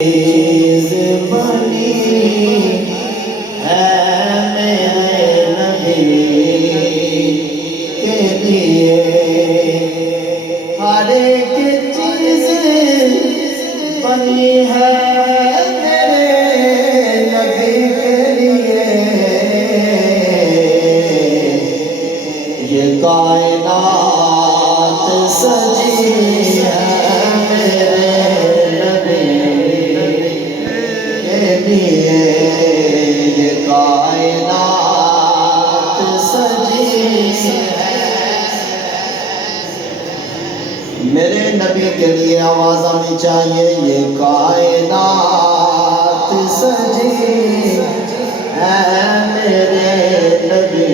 چیز بنی ہے میرے نبی کے لیے، ہر ایک چیز بنی ہے میرے نبی کے لیے، یہ کائنات سجی ہے یہ کائنات سجی ہے میرے نبی کے لیے، آواز آنی چاہیے، یہ کائنات سجی ہے میرے نبی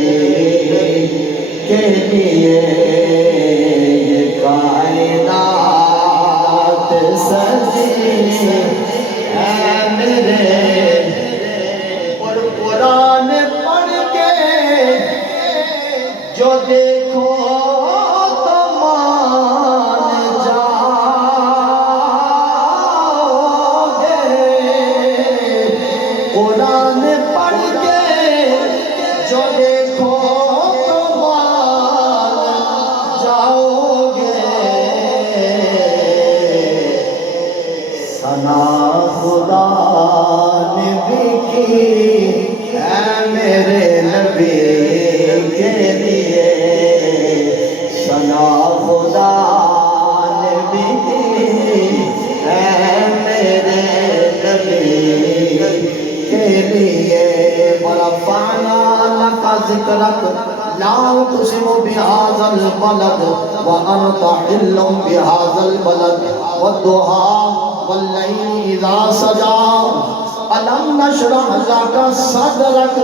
کے لیے، یہ کائنات سجی ہے میرے، اور قرآن پڑھ کے جو دیکھو تو مان جاؤ گے، قرآن پڑھ کے جو دیکھو تو مان جاؤ گے، ثنا خدا نے بھی کی ہے میرے نبی کے لیے، ثنا خدا نے بھی کی ہے میرے نبی کے لیے، ورفعنا لک ذکرک لا اقسم بهذا البلد وانت حل بهذا البلد والضحى واللیل اذا سجا الم نشرح لک صدرک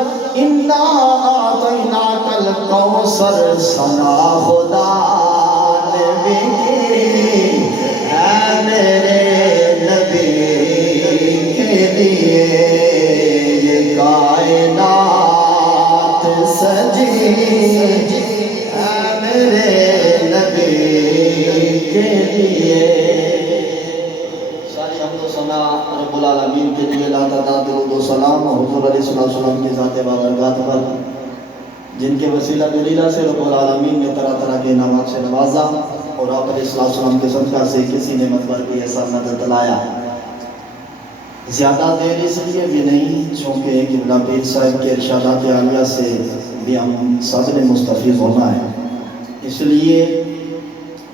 انا اعطیناک الکوثر، ثنا خدا نے بھی کی ہے میرے نبی کے لیے، یہ کائنات سجی ہے میرے نبی کے لیے۔ ساری حمد و ثنا رب العالمین کے لیے، لا تعداد درود و سلام حضور علیہ السلام کی ذات بابرکات پر، جن کے وسیلہ دلیلہ سے رب العالمین نے طرح طرح کے انعامات سے نوازا، اور آپ علیہ السلام کے صدقہ سے کسی نعمت پر بھی ایسا نہ دلایا۔ زیادہ دیر اس لیے بھی نہیں چونکہ قبلہ پیر صاحب کے ارشادات عالیہ سے بھی ہم سب نے مستفیض ہونا ہے، اس لیے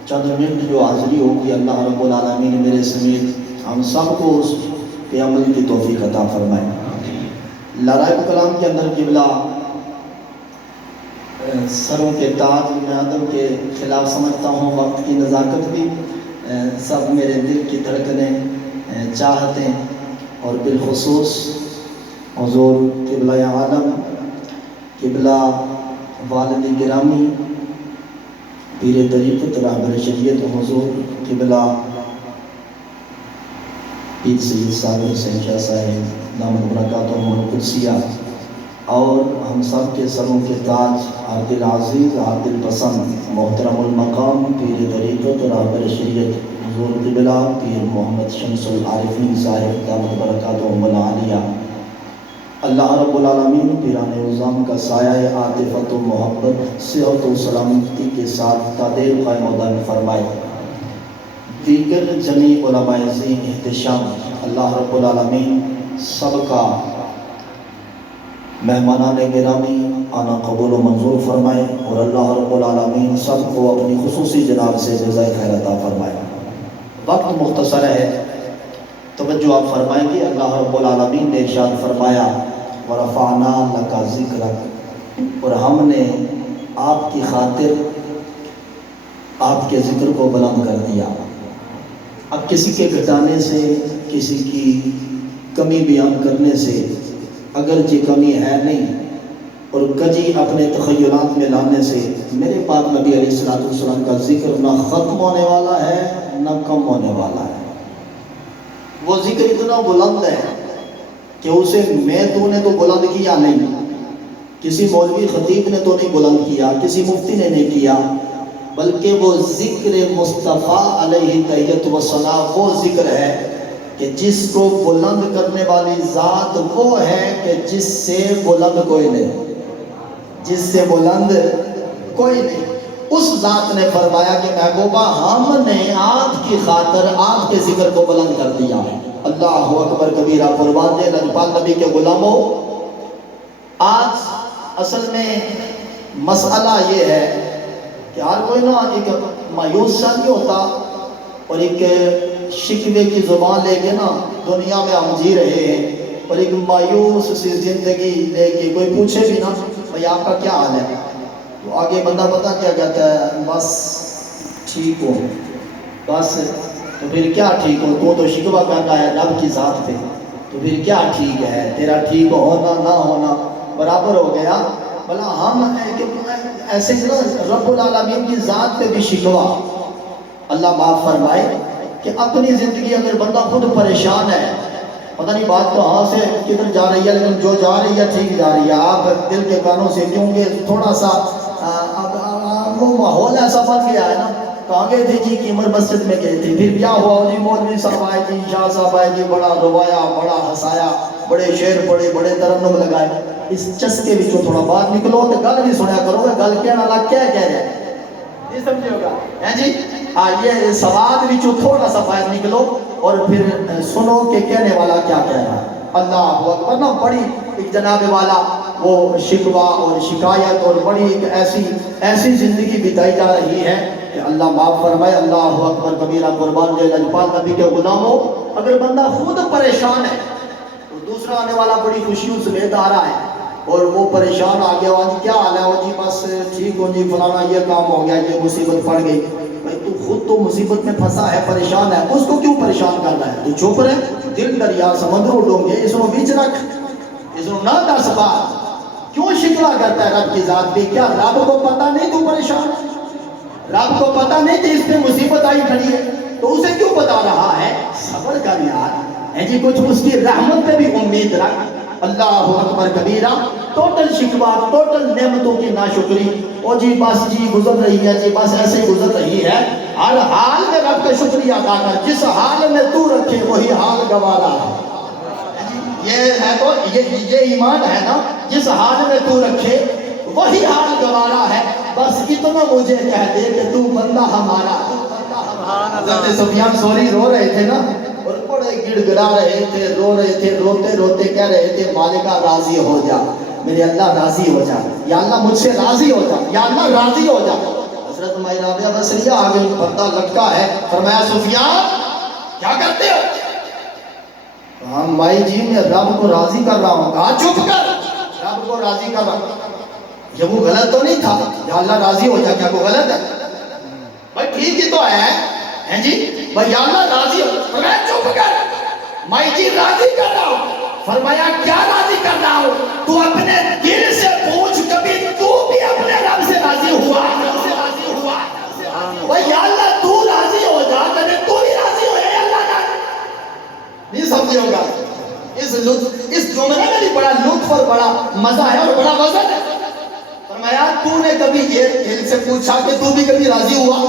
چند منٹ جو حاضری ہوگی، اللہ رب العالمین نے میرے سمیت ہم سب کو اس پہ عمل کی توفیق عطا فرمائے۔ لڑائے کلام کے اندر قبلہ سروں کے تاج میں آدم کے خلاف سمجھتا ہوں، وقت کی نزاکت بھی سب میرے دل کی دھڑکنیں چاہتے ہیں، اور بالخصوص حضور قبلہ عالم قبلہ والد گرامی پیر طریقت رہبر شریعت حضور قبلہ پیر سید صابر حسین شاہ صاحب دامت برکاتہم القدسیہ، اور ہم سب کے سروں کے تاج عبد العزیز عبد الپسند محترم المقام پیر طریقت رہبر شریعت حضور قبلہ پیر محمد شمس العارفین صاحب دامت برکاتہم العالیہ، اللہ رب العالمین پیران نظام کا سایہ عاطفت و محبت صحت و سلامتی کے ساتھ تادیر قائم و دائم فرمائے۔ دیگر جمی علماء عظیم احتشام اللہ رب العالمین سب کا مہمانان گرامی آنا قبول و منظور فرمائے، اور اللہ رب العالمین سب کو اپنی خصوصی جناب سے جزائے خیر عطا فرمائے۔ وقت مختصر ہے، توجہ آپ فرمائیں گے۔ اللہ رب العالمین نے ارشاد فرمایا ورفعنا لک ذکرک، اور ہم نے آپ کی خاطر آپ کے ذکر کو بلند کر دیا۔ اب کسی کے گھٹانے سے، کسی کی کمی بیان کرنے سے اگرچہ کمی ہے نہیں، اور کجی اپنے تخیلات میں لانے سے میرے پاک نبی علیہ السلام کا ذکر نہ ختم ہونے والا ہے نہ کم ہونے والا ہے۔ وہ ذکر اتنا بلند ہے کہ اسے تو نے تو بلند کیا نہیں، کسی مولوی خطیب نے تو نہیں بلند کیا، کسی مفتی نے نہیں کیا، بلکہ وہ ذکر مصطفیٰ علیہ تحیت و ثنا وہ ذکر ہے کہ جس کو بلند کرنے والی ذات وہ ہے کہ جس سے بلند کوئی نہیں، جس سے بلند کوئی نہیں۔ اس ذات نے فرمایا کہ محبوبہ ہم نے آپ کی خاطر آپ کے ذکر کو بلند کر دیا ہے۔ اللہ اکبر کبیرہ، قربان دے لجپال نبی کے غلاموں۔ آج اصل میں مسئلہ یہ ہے کہ ہر کوئی نا ایک مایوس سا نہیں ہوتا اور ایک شکوے کی زبان لے کے نا دنیا میں ہم جی رہے ہیں، اور ایک مایوس سی زندگی لے کے کوئی پوچھے بھی نا بھائی آپ کا کیا حال ہے، تو آگے بندہ پتہ کیا کہتا ہے، بس ٹھیک ہو، بس۔ تو پھر کیا ٹھیک ہو، تو شکوہ کرنا ہے رب کی ذات پہ، تو پھر کیا ٹھیک ہے، تیرا ٹھیک ہونا نہ ہونا برابر ہو گیا۔ بھلا ہم ایسے نا رب العالمین کی ذات پہ بھی شکوہ، اللہ معاف فرمائے کہ اپنی زندگی اگر بندہ خود پریشان ہے، پتہ نہیں بات تو ہاں سے کدھر جا رہی ہے، لیکن جو جا رہی ہے ٹھیک جا رہی ہے، آپ دل کے کانوں سے، کیونکہ تھوڑا سا وہ ماحول ایسا بن گیا ہے نا، کہاں گئے تھے جی قیمر مسجد میں گئے تھے، پھر کیا ہوا جی مولوی صاحب آئے جی، شاہ صاحب آئے جی، بڑا روایا، بڑا ہنسایا، بڑے شعر پڑھے، بڑے ترنم لگائے۔ اس چسکے وچوں تھوڑا باہر نکلو تو گل بھی سنیا کرو گے، گل کہنے والا کیا کہہ رہا ہے، نہیں سمجھے ہوگا ہے جی۔ یہ سواد وچوں تھوڑا سا باہر نکلو اور پھر سنو کہ کہنے والا کیا کہہ رہا ہے۔ اللہ اکبر نا، بڑی ایک جناب والا وہ شکوہ اور شکایت اور بڑی ایک ایسی زندگی بتائی جا رہی ہے کہ اللہ معاف فرمائے۔ اللہ اکبر کبیرہ، قربان جائے لجپال نبی کے غلاموں۔ اگر بندہ خود پریشان ہے تو دوسرا آنے والا بڑی خوشیوں سمیت آ رہا ہے اور وہ پریشان آ گیا، جی کیا حال ہے، جی بس ٹھیک ہو جی، فلانا یہ کام ہو گیا، یہ مصیبت پڑ گئی۔ بھائی تو خود تو مصیبت میں پھنسا ہے، پریشان ہے، اس کو کیوں پریشان کرنا ہے؟ تو چپ رہے، دل دریا سمندر ڈونگے، اس کو بیچ رکھ، اس کو نہ دس بار کیوں شکوہ کرتا ہے رب کی ذات پہ؟ کیا رب کو پتہ نہیں تو پریشان؟ رب کو پتہ نہیں کہ اس پہ مصیبت آئی کھڑی ہے تو اسے کیوں بتا رہا ہے؟ صبر کر یار، ہے جی، کچھ اس کی رحمت پہ بھی امید رکھ۔ اللہ اکبر کبیرہ، ٹوٹل شکوہ، ٹوٹل نعمتوں کی ناشکری، او جی بس جی گزر رہی ہے، جی بس ایسے ہی گزر رہی ہے۔ ہر حال میں رب کا شکریہ ادا کر، جس حال میں تو رکھے وہی حال گوارا ہے۔ یہ ہے تو یہ ایمان ہے نا، جس حال میں تو رکھے وہی حال گوارا ہے، بس اتنا مجھے کہہ دے کہ تو بندہ ہمارا۔ حضرت سفیان ثوری رو رہے تھے نا، اور بڑے گڑ گڑا رہے تھے، رو رہے تھے، روتے روتے کہہ رہے تھے مالکہ راضی ہو جا، میرے اللہ راضی ہو جا، یا اللہ مجھ سے راضی ہو جا، یا اللہ راضی ہو جا۔ حضرت مائی رابعہ بصریہ آگے بندہ لٹکا ہے، فرمایا سفیان کیا کرتے ہو؟ ہاں مائی جی میں رب کو راضی کر رہا ہوں۔ کہا چپ کر، رب کو راضی کر رہا ہوں، یہ وہ غلط تو نہیں تھا، یا اللہ راضی ہو جا، کیا وہ غلط ہے؟ بھائی ٹھیک ہی تو ہے جی، بھائی یا اللہ راضی ہو۔ فرمایا چپ کر، مائی جی راضی کر رہا ہوں۔ فرمایا کیا راضی کر رہا ہوں؟ تو اپنے دل سے پوچھ کبھی تو بھی اپنے رب سے راضی ہوا؟ بھائی یا اللہ تو راضی ہو جا، کبھی تو بھی راضی ہو یا اللہ کا نہیں سمجھے ہوگا۔ اس جملے میں بھی بڑا لطف اور بڑا مزہ ہے اور بڑا وزن ہے۔ فرمایا تو نے کبھی یہ دل سے پوچھا کہ تو بھی کبھی راضی ہوا؟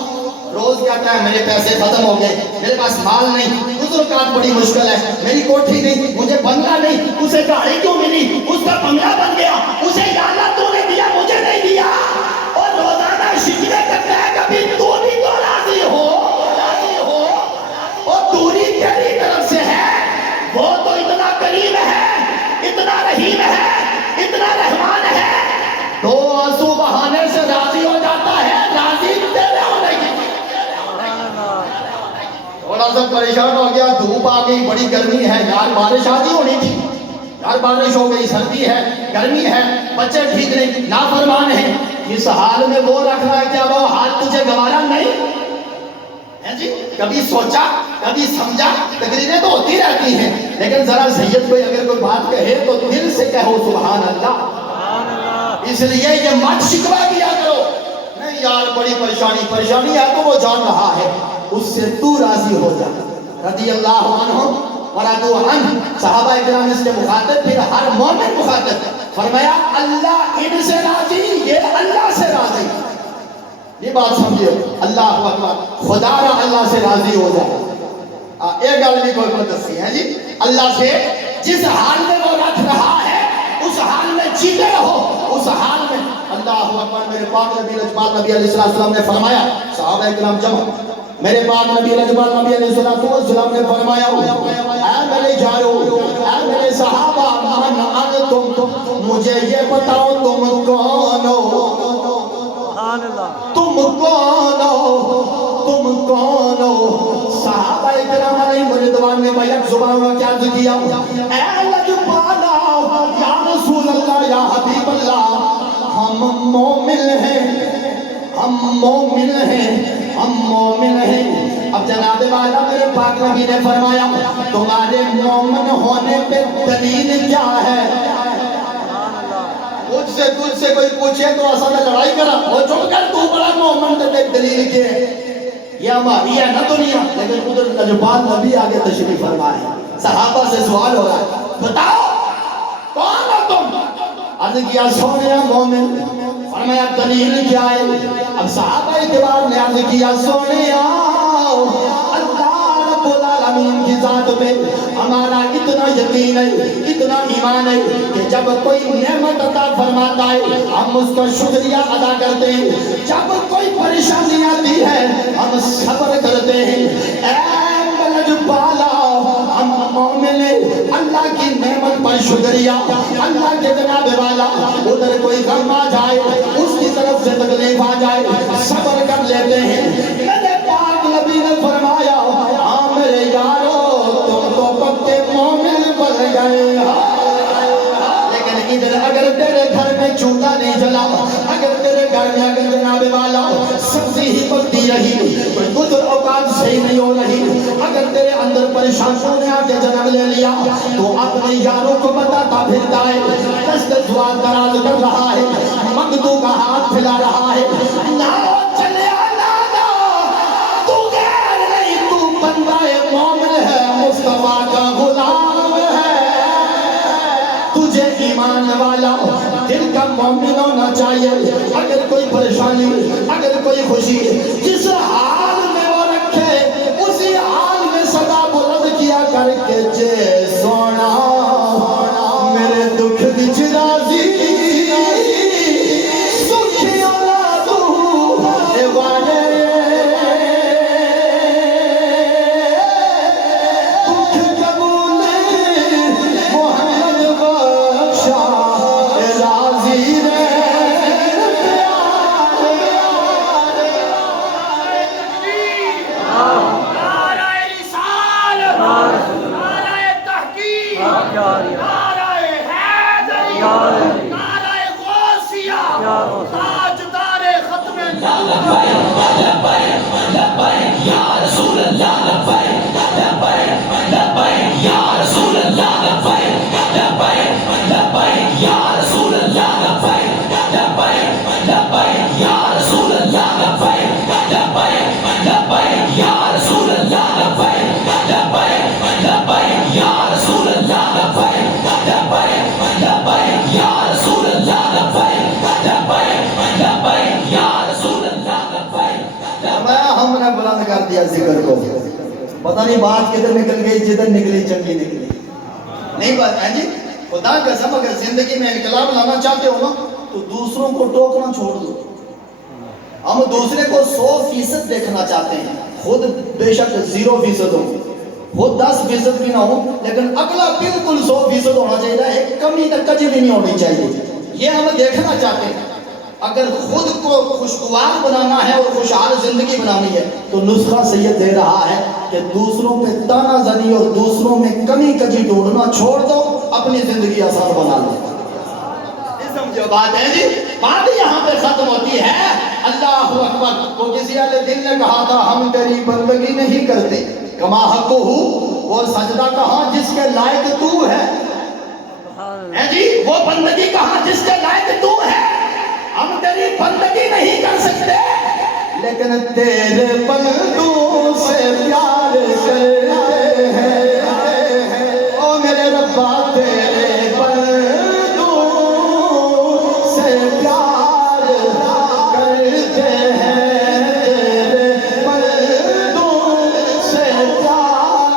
روز کہتا ہے میرے پیسے ختم ہو گئے، میرے پاس مال نہیں، گزرکات بڑی مشکل ہے، میری کوٹھی نہیں، مجھے بنگلہ نہیں، اسے گاڑی کیوں ملی، اس کا بنگلہ بن گیا، اسے یا اللہ تو نے دیا مجھے نہیں دیا، اور روزانہ شکوے کرتا ہے کبھی تو بھی تو راضی ہو، اور دوری تیری طرف سے ہے، وہ تو اتنا کریم ہے، اتنا رحیم ہے، اتنا رحمان ہے، دو آنسو بہانے سے راضی ہو جاتا ہے، راضی تیرے ہونے کی۔ تھوڑا سا پریشان ہو گیا، دھوپ آ گئی، بڑی گرمی ہے، یار بارش آدھی ہونی تھی، یار بارش ہو گئی، سردی ہے، گرمی ہے، بچے ٹھیک نہیں، نافرمان ہیں، اس حال میں وہ رکھ رہا ہے، کیا وہ حال تجھے گوارا نہیں ہے جی؟ کبھی سوچا، کبھی سمجھا، تقریریں تو ہوتی رہتی ہیں، لیکن ذرا سید کوئی اگر کوئی بات کہے تو دل سے کہو سبحان اللہ۔ اس لیے یہ مت شکوہ کیا کرو، نہیں یار بڑی پریشانی ہے تو وہ جان رہا ہے، اس سے تو راضی ہو جا۔ رضی اللہ عنہ ورضوا عنہ، صحابہ اکرام اس کے مخاطب، پھر ہر مومن مخاطب، فرمایا اللہ ان سے راضی، یہ اللہ سے راضی۔ یہ بات سمجھے، اللہ اکبر، خدا را اللہ سے راضی ہو جائے، ایک گل بھی کوئی دسی ہے جی، اللہ سے جس حال میں وہ رکھ رہا ہے اس حال میں جیتے رہو، اس حال میں اللہ اکبر۔ میرے پاک نبی رجبال نبی علیہ السلام نے فرمایا، صحابہ کرام جمع، میرے پاک نبی رجبال نبی علیہ السلام نے فرمایا، اے میرے یارو، اے میرے صحابہ، من انتم، مجھے یہ بتاؤ تم کون ہو، تم کون ہو، تم کون ہو؟ صحابہ کرام علیہم رضوان نے بیک زبان میں کیا کیا؟ اے لجپالا، یا رسول اللہ، یا حبیب اللہ، ہم مومن ہیں، ہم مومن ہیں، ہم مومن ہیں۔ اب جناب والا میرے پاک نبی نے فرمایا، تمہارے مومن ہونے پہ دلیل کیا ہے؟ تجھ سے کوئی پوچھے تو اصل میں لڑائی کرا، وہ چپ کر، تو بڑا مومن تے دلیل کے یہ ہماری ہے نا دنیا۔ لیکن ادھر لجپال نبی آگے تشریف فرمائے، صحابہ سے سوال ہو رہا ہے، بتاؤ کون ہو تم؟ عرض کیا سونے مومن، فرمایا دلیل کیا ہے؟ اب صحابہ اعتبار نے عرض کیا سونے اللہ رب العالمین کی ذات میں ہمارا اتنا یقین ہے، اتنا ایمان ہے کہ جب کوئی نعمت عطا فرماتا ہے ہم اس کا شکریہ ادا کرتے ہیں، جب کوئی پریشانی آتی ہے ہم صبر کرتے ہیں۔ اے ملج پالا، ہم مومن ہیں، اللہ کی نعمت پر شکریہ، اللہ کے جناب والا ادھر کوئی غم آ جائے، اس کی طرف سے تکلیف آ جائے، صبر کر لیتے ہیں۔ میرے پاک نبی نے فرمایا، ہاں میرے یارو تم تو پکے مومن بن گئے۔ لیکن ادھر اگر تیرے گھر میں چولہا نہیں جلا، اگر تیرے گھر میں اگر جناب والا سبزی ہی پکتی رہی، کوئی گزر اوقات صحیح نہیں ہو رہی، اگر تیرے اندر پریشانوں نے آ کے جنم لے لیا تو اپنے یاروں کو بتاتا پھرتا ہے، دست دعا دراز کر رہا ہے، مقدو کا ہاتھ پھیلا رہا ہے، نہ چلے آنا تو غیر نہیں، تو بندہ مومن ہے، مصطفیٰ کا غلام ہے، تجھے ایمان والا دل کا مومن ہونا چاہیے۔ اگر کوئی پریشانی، اگر کوئی خوشی، جس حال میں وہ رکھے اسی حال میں صدا بلند کیا کر کے جے سونا میرے دکھ وچ راضی سکھی اولادو اے والے دکھ قبول محمد بخشا راضی ہم نے بلند کر دیا ذکر کو، پتہ نہیں بات کدھر نکل گئی، جدھر نکلی چنگی نکلی، نہیں بات ہے جی۔ خدا قسم اگر زندگی میں انقلاب لانا چاہتے ہو نا تو دوسروں کو ٹوکنا چھوڑ دو۔ ہم دوسرے کو 100% دیکھنا چاہتے ہیں، خود بے شک 0% ہو، خود 10% بھی نہ ہو، لیکن اگلا بالکل 100% ہونا چاہیے، ایک کمی تک کجی بھی نہیں ہونی چاہیے، یہ ہم دیکھنا چاہتے ہیں۔ اگر خود کو خوشگوار بنانا ہے اور خوشحال زندگی بنانی ہے تو نسخہ سید دے رہا ہے کہ دوسروں پہ تانا زنی اور دوسروں میں کمی کجی ڈھونڈنا چھوڑ دو، اپنی زندگی آسان بنا لو۔ جو بات ہے جی، بات یہاں پہ ختم ہوتی ہے۔ اللہ اکبر۔ وہ کسی والے دن نے کہا تھا ہم تیری بندگی نہیں کرتے، کما حق ہو، وہ سجدہ کہاں جس کے لائق تو ہے جی، وہ بندگی کہاں جس کے لائق تو ہے، ہم تیری بندگی نہیں کر سکتے لیکن تیرے بندوں سے پیار کرتے ہیں، او میرے ربا تیرے بندوں سے پیار کرتے ہیں، تیرے بندوں سے پیار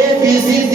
ABCD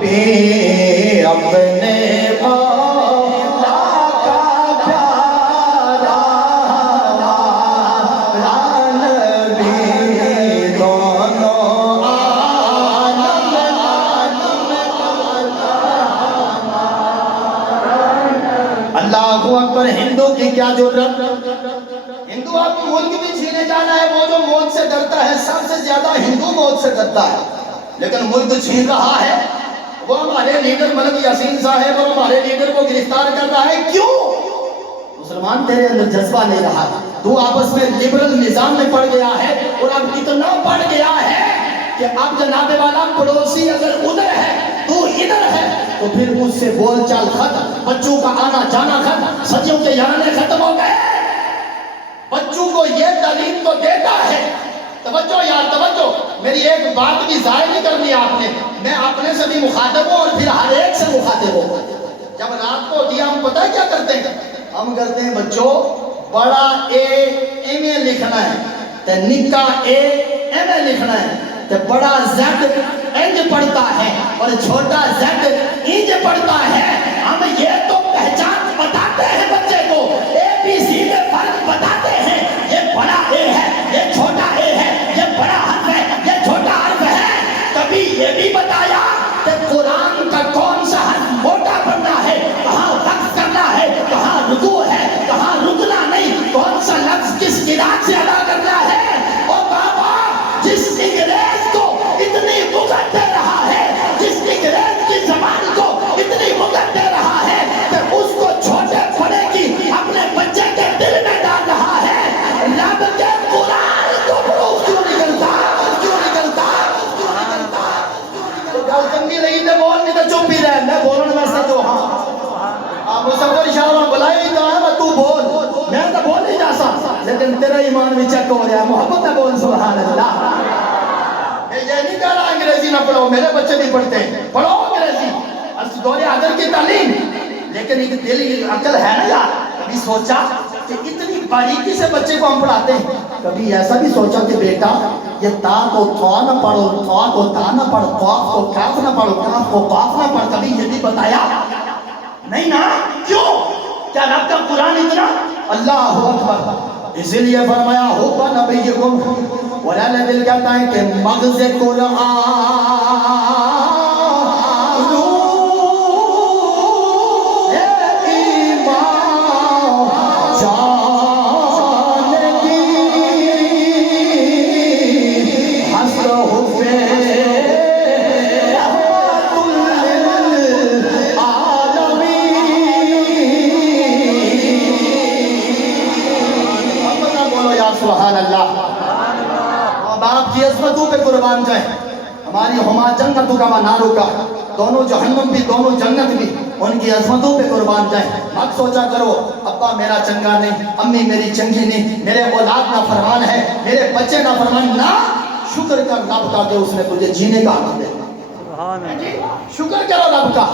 پہ اپنے مولا کا پیارا نبی دونوں عالم اللہ اکبر۔ ہندو کی کیا ضرورت؟ ہندو آپ ملک بھی چھینے جانا ہے، وہ جو موت سے ڈرتا ہے سب سے زیادہ ہندو موت سے ڈرتا ہے، لیکن ملک چھین رہا ہے۔ وہ ہمارے لیڈر ملک یاسین صاحب اور ہمارے لیڈر کو گرفتار کر رہا ہے، کیوں؟ مسلمان تیرے اندر جذبہ نہیں رہا، تو آپس میں لبرل نظام میں پڑ گیا ہے، اور اب اتنا پڑ گیا ہے کہ اب جناب والا پڑوسی اگر ادھر ہے تو ادھر ہے تو پھر اس سے بول چال ختم، بچوں کا آنا جانا ختم، صدیوں کے یارانے ختم ہو گئے۔ بچوں کو یہ تعلیم تو دیتا ہے، توجہ یار توجہ، میری ایک بات بھی ضائع نہیں کرنی آپ نے، میں اپنے سے بھی مخاطب ہوں اور پھر ہر ایک سے مخاطب ہوں۔ جب رات کو دیا ہم پتہ ہے کیا کرتے ہیں؟ ہم کرتے ہیں بچوں بڑا اے ایم اے لکھنا ہے، تے نکا اے ایم اے لکھنا ہے، تے بڑا زیڈ انج پڑھتا ہے اور چھوٹا زیڈ انج پڑھتا ہے۔ ہم یہ تو پہچان بتاتے ہیں بچے کو، اے بی سی میں فرق بتاتے ہیں، یہ بڑا اے ہے، یہ چھوٹا اے ہے، یہ بڑا حرف ہے، یہ چھوٹا حرف ہے۔ کبھی یہ بھی بتایا کہ قرآن کا کون سا حرف موٹا پڑھنا ہے، کہاں وقف کرنا ہے، کہاں رکوع ہے، کہاں رکنا نہیں، کون سا لفظ کس قرات سے ادا کرنا ہے۔ او بابا، جس انگریز کو اتنی مدت دے رہا ہے، جس انگریز کی زبان کو اتنی مدت دے رہا ہے کہ اس کو چھوٹے بڑے کی اپنے بچے کے دل میں ڈال رہا ہے، رب کے قرآن کو پروف کیوں نہیں کرتا؟ کیوں نہیں کرتا؟ کیوں نہیں کرتا؟ گل چنگی لگی تو بول، نہیں تو چپ ہی رہ، میں بولنے واسطے جو ہاں آپ مصور شاہ بلائی تو ہے، میں تو بول، میں تو بول نہیں جا سکتا، لیکن تیرا ایمان بھی چیک ہو رہا ہے، محبت میں بول سبحان اللہ۔ میں یہ نہیں کہہ رہا انگریزی نہ پڑھو، میرے بچے بھی پڑھتے ہیں، پڑھو انگریزی، دور حاضر کی تعلیم، لیکن ایک دل عقل ہے نا یار۔ کبھی سوچا کہ اتنی باریکی سے بچے کو ہم پڑھاتے ہیں، کبھی ایسا بھی سوچا کہ بیٹا یہ تا کو تھا نہ پڑھو، تھا کو تا نہ پڑھ، قاف کو کاف نہ پڑھو، کاف کو قاف نہ پڑھ، کبھی یہ بھی بتایا نہیں نا؟ کیوں؟ کیا رب کا قرآن اتنا؟ اللہ اکبر۔ اسی لیے فرمایا ہوگا نبیکم، اور اہل دل کہتا ہے کہ مغز قرآن سبحان اللہ۔ اور باپ کی عظمتوں پہ قربان جائیں، ہماری ہما جنتوں کا ناروں کا، دونوں جہنم بھی دونوں جنت بھی، ان کی عظمتوں پہ قربان جائیں۔ مت سوچا کرو ابا میرا چنگا نہیں، امی میری چنگی نہیں، میرے اولاد نافرمان ہے، میرے بچے نافرمان، نہ، شکر کر رب کا کہ اس نے تجھے جینے کا حق دیا۔ شکر کرو رب کا،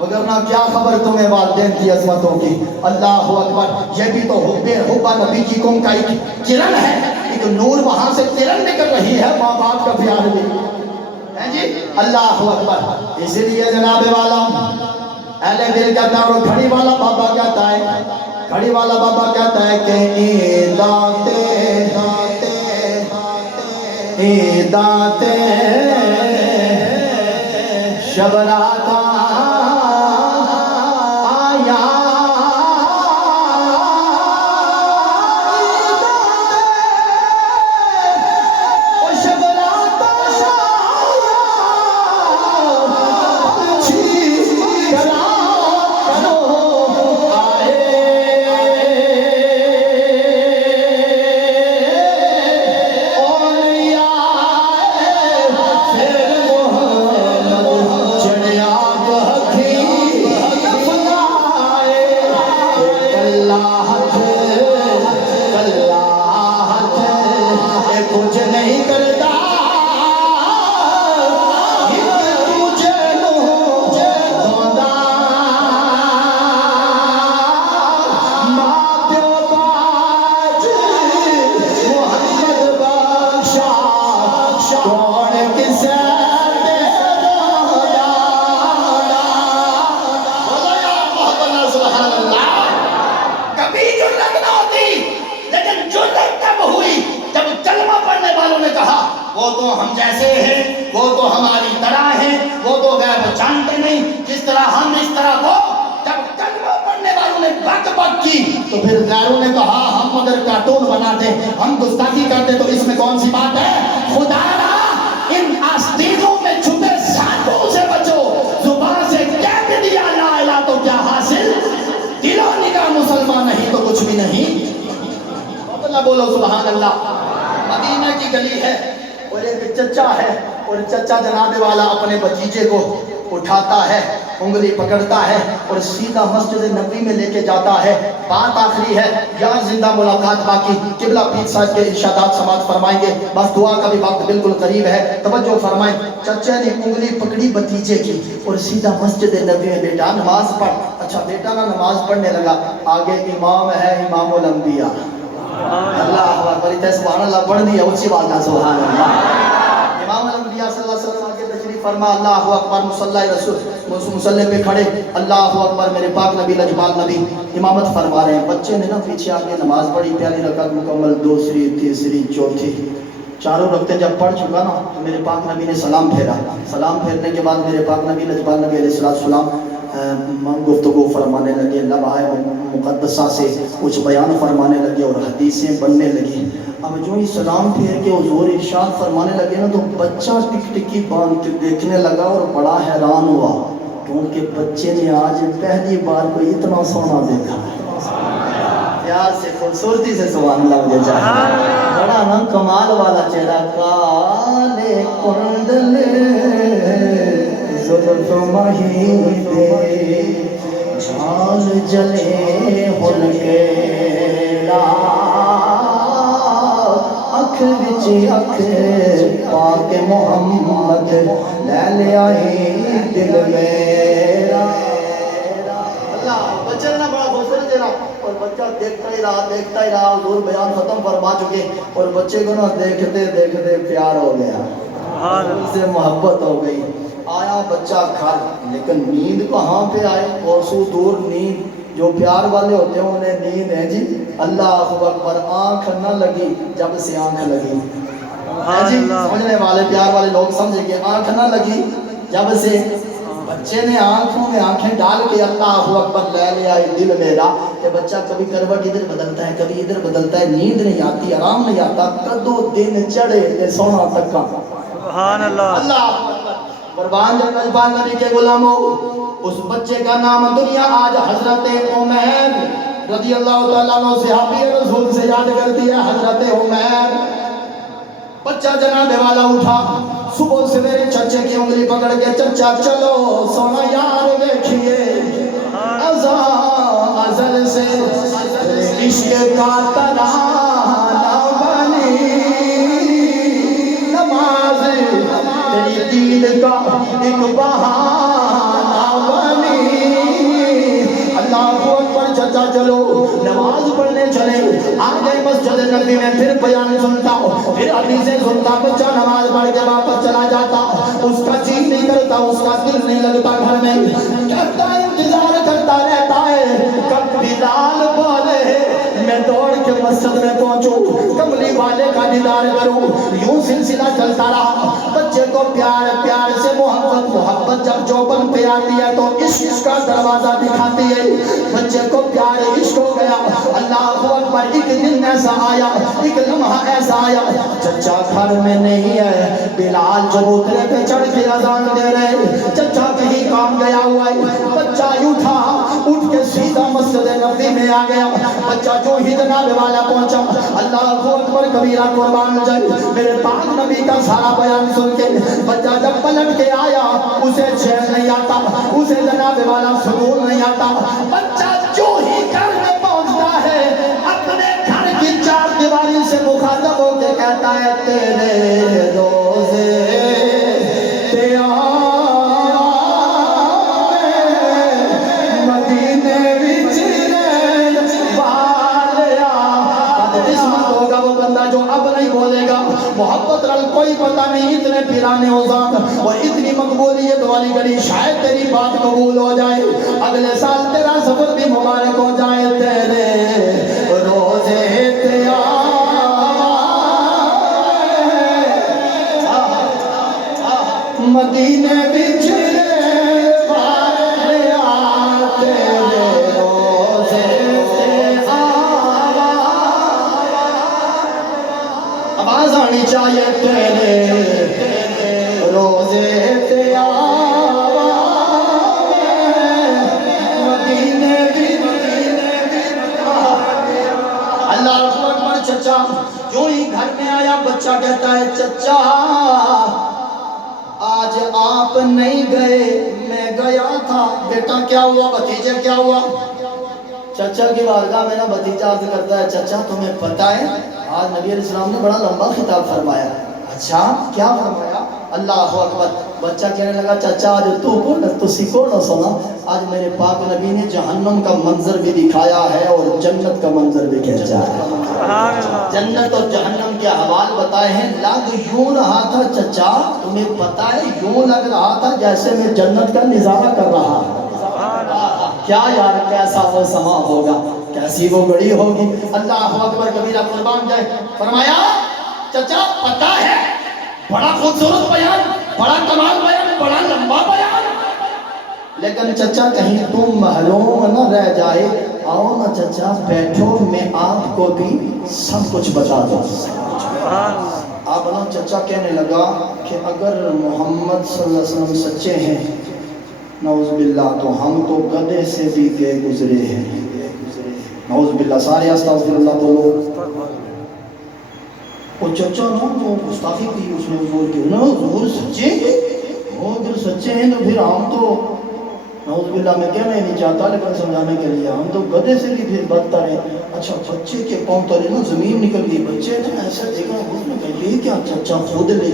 وگرنہ کیا خبر تمہیں والدین کی عظمتوں کی۔ اللہ اکبر۔ یہ بھی تو حب نبی کی قوم کا ایک کرن ہے، ایک نور وہاں سے کرن نکل رہی ہے، ماں باپ کا پیار بھی ہے جی۔ اللہ اکبر۔ اسی لیے جناب والا اہل دل کہتا ہے، اور کھڑی والا بابا کہتا ہے، کھڑی والا بابا کہتا ہے کہ دانتے دانتے شبراتا آیا شبراتا چیز کرا کرو آئے اولیاء پھر محمد چڑھیا تو ہم جیسے ہیں، وہ تو ہماری طرح ہیں، وہ تو غیب جانتے نہیں، جس طرح ہم اس طرح وہ۔ جب کلمہ پڑھنے والوں نے بک بک کی تو پھر غیروں نے کہا ہم اگر کارٹون بناتے، ہم گستاخی کرتے تو اس میں کون سی بات ہے؟ خدا را ان آستینوں میں چھپے سانپوں سے بچو، زبان سے کہہ بھی دیا لا الہ تو کیا حاصل، دل و نگاہ مسلمان نہیں تو کچھ بھی نہیں۔ اللہ بولو سبحان اللہ۔ مدینہ کی گلی ہے اور ایک چچا ہے، اور چچا جناب والا اپنے بھتیجے کو اٹھاتا ہے، انگلی پکڑتا ہے اور سیدھا مسجد نبوی میں لے کے جاتا ہے۔ بات آخری ہے، یہاں زندہ ملاقات باقی، قبلہ پیر صاحب کے ارشادات سماعت فرمائیں گے، بس دعا کا بھی وقت بالکل قریب ہے، توجہ فرمائیں۔ چچا نے انگلی پکڑی بھتیجے کی اور سیدھا مسجد نبوی میں، بیٹا نماز پڑھ۔ اچھا بیٹا نا نماز پڑھنے لگا، آگے امام ہے امام الانبیاء، اللہ اکبر، سبحان اللہ پڑھ دیا، اچھی بات ہے سبحان اللہ۔ امام الانبیاء صلی اللہ علیہ وسلم آگے تشریف فرما، اللہ اکبر، مصلی رسول مصلی پہ کھڑے، اللہ اکبر، میرے پاک نبی لجپال نبی امامت فرما رہے ہیں۔ بچے نے نا پیچھے آگے نماز پڑھی، پہلی رکعت مکمل، دوسری تیسری چوتھی، چاروں رکعتیں جب پڑھ چکا نا تو میرے پاک نبی نے سلام پھیرا۔ سلام پھیرنے کے بعد میرے پاک نبی لجپال نبی علیہ السلام گفتگو فرمانے لگے، لمحہ مقدسہ سے کچھ بیان فرمانے لگے اور حدیثیں بننے لگی۔ اب جو ہی سلام پھیر کے حضور ارشاد فرمانے لگے نا تو بچہ ٹک ٹکی باندھ کے دیکھنے لگا اور بڑا حیران ہوا، کیونکہ بچے نے آج پہلی بار کوئی اتنا سونا دیکھا، پیار سے خوبصورتی سے سبحان اللہ مجھے چاہیے، بڑا نا کمال والا چہرہ، کالے کنڈلے زلف مہی دے جھال جلے ہن کے لا اکھ وچ اکھ پاک محمد لے لیا ہی دل میرا۔ اللہ بچے نا بڑا خوبصورت چہرہ، اور بچہ دیکھتا ہی رہا، حضور بیان ختم فرما چکے، اور بچے کو نا دیکھتے دیکھتے پیار ہو گیا، ان سے محبت ہو گئی۔ آیا بچہ گھر، لیکن نیند کہاں پہ آئے، کوسوں دور نیند، جو پیار والے ہوتے ہیں انہیں نیند ہے جی، اللہ اکبر، آنکھ نہ لگی جب سے آنکھ لگی، جی سمجھنے والے پیار والے لوگ سمجھیں گے، آنکھ نہ لگی جب سے، بچے نے آنکھوں میں آنکھیں ڈال کے اللہ اکبر لے لیا دل میرا۔ کہ بچہ کبھی کروٹ ادھر بدلتا ہے، کبھی ادھر بدلتا ہے، نیند نہیں آتی، آرام نہیں آتا، کدو دن چڑھے تے سونا تکا، سبحان اللہ، اللہ اکبر۔ قربان جب لجپال نبی کے غلاموں، اس بچے کا نام دنیا آج حضرت عمیر رضی اللہ تعالیٰ عنہ صحابی رسول سے یاد کرتی ہے، حضرت عمیر۔ بچہ جناب والا اٹھا، صبح سویرے چچے کی انگلی پکڑ کے، چچا چلو سونا یار دیکھیے، ازل سے عشق کا ترانہ بنی، نماز تیری دین کا ایک بہانہ بنی، اللہ اکبر، چچا چلو نماز پڑھنے چلے، آگے مسجد نبی میں پھر بیان سنتا، پھر حدیثیں سنتا، بچہ نماز پڑھ کے واپس چلا جاتا، اس کا جی نہیں کرتا، اس کا دل نہیں لگتا گھر میں، کہتا انتظار کرتا رہتا ہے کب بلال بولے میں دوڑ کے مسجد میں پہنچوں، کملی والے کا دیدار کروں، یوں سلسلہ چلتا رہا۔ بچے کو پیار پیار سے محبت جب چوبن پہ آتی ہے تو عشق کا دروازہ دکھاتی ہے، بچے کو پیار عشق ہو گیا، اللہ اکبر۔ ایک دن ایسا آیا، ایک لمحہ ایسا آیا، چچا گھر میں نہیں ہے، بلال چبوترے پہ چڑھ کے اذان دے رہے، چچا کہیں کام گیا ہوا ہے، بچہ اٹھا، اٹھ کے سیدھا مسجد نبوی میں آ گیا، بچہ جو ہی جناب والا پہنچا، اللہ اکبر کبیرہ قربان جائے، میرے پاک نبی کا سارا بیان سن کے بچہ جب پلٹ کے آیا، اسے چین نہیں آتا، اسے جناب والا سکون نہیں آتا، بچہ جو ہی گھر میں پہنچتا ہے اپنے گھر کی چار دیواری سے مخاطب ہو کے کہتا ہے تیرے روزے جو اب نہیں بولے گا، محبت رل کوئی پتہ نہیں، اتنے پیرانے اوزان اور اتنی مقبولیت والی گھڑی، شاید تیری بات قبول ہو جائے، اگلے سال تیرا سفر بھی مبارک ہو جائے، تیرے روزے تیار مدینے بچ آواز آنی چاہیے تیرے روزے تے مدینے بھی اللہ اکبر چچا جو ہی گھر میں آیا بچہ کہتا ہے چچا آج آپ نہیں گئے میں گیا تھا بیٹا کیا ہوا بھتیجے کیا ہوا چچا کی بارگاہ میں نا بھتیجا عرض کرتا ہے چچا تمہیں پتہ ہے آج نبی علیہ السلام نے بڑا لمبا خطاب فرمایا اچھا کیا فرمایا اللہ اکبر بچہ کہنے لگا چچا آج تو سکو نہ سنا آج میرے پاک نبی نے جہنم کا منظر بھی دکھایا ہے اور جنت کا منظر بھی کھینچا ہے جنت اور جہنم کے احوال بتائے ہیں لگ یوں رہا تھا چچا تمہیں پتہ ہے یوں لگ رہا تھا جیسے میں جنت کا نظارہ کر رہا کیا یار کیسا وہ سما ہوگا کیسی وہ گھڑی ہوگی اللہ اکبر کبیرہ قربان جائے فرمایا چچا پتہ ہے بڑا خوبصورت بیان بڑا کمال بیان بڑا لمبا بیان لیکن چچا کہیں تم محروم نہ رہ جائے آؤ نا چچا بیٹھو میں آپ کو بھی سب کچھ بتا دوں آپ نا چچا کہنے لگا کہ اگر محمد صلی اللہ علیہ وسلم سچے ہیں نعوذ باللہ تو ہم تو گدھے سے بھی گئے گزرے ہیں نعوذ باللہ سارے استغفر اللہ بولو وہ چچا نا وہ گستاخی کی اس نے حضور کی نا حضور سچے وہ اگر سچے ہیں تو پھر ہم تو نعوذ باللہ میں کہنا ہی نہیں چاہتا لیکن سمجھانے کے لیے ہم تو گدھے سے بھی پھر بدتر ہیں اچھا بچے کے پاؤں تلے نا زمین نکل گئی بچے نے ایسا دیکھا حضور نے کہا یہ کیا چچا خود لے